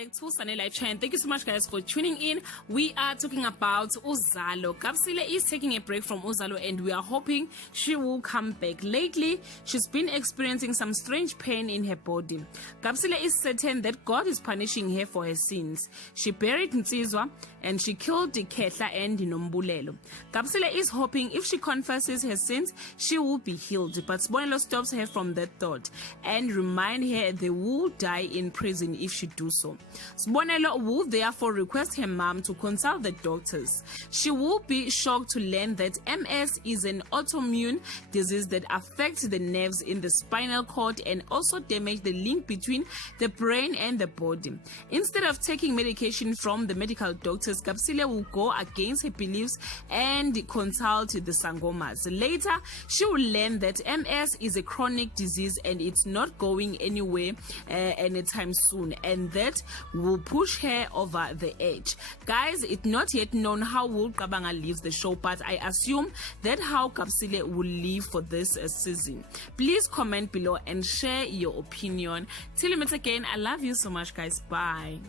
back to Sunny Live Chat. Thank you so much, guys, for tuning in. We are talking about Uzalo. Kapsile is taking a break from Uzalo, and we are hoping she will come back. Lately, she's been experiencing some strange pain in her body. Kapsile is certain that God is punishing her for her sins. She buried Nsizwa and she killed Kehla and Nombulelo. Kapsile is hoping if she confesses her sins, she will be healed. But Sibonelo stops her from that thought and remind her they will die in prison if she do so. Sibonelo will therefore request her mom to consult the doctors. She will be shocked to learn that MS is an autoimmune disease that affects the nerves in the spinal cord and also damage the link between the brain and the body. Instead of taking medication from the medical doctors, Kapsile will go against her beliefs and consult the Sangomas. Later, she will learn that MS is a chronic disease and it's not going anywhere anytime soon, and that will push her over the edge. Guys, it's not yet known how will Qabanga leaves the show, but I assume that how Kapsile will leave for this season. Please comment below and share your opinion. Till we meet again, I love you so much, guys. Bye.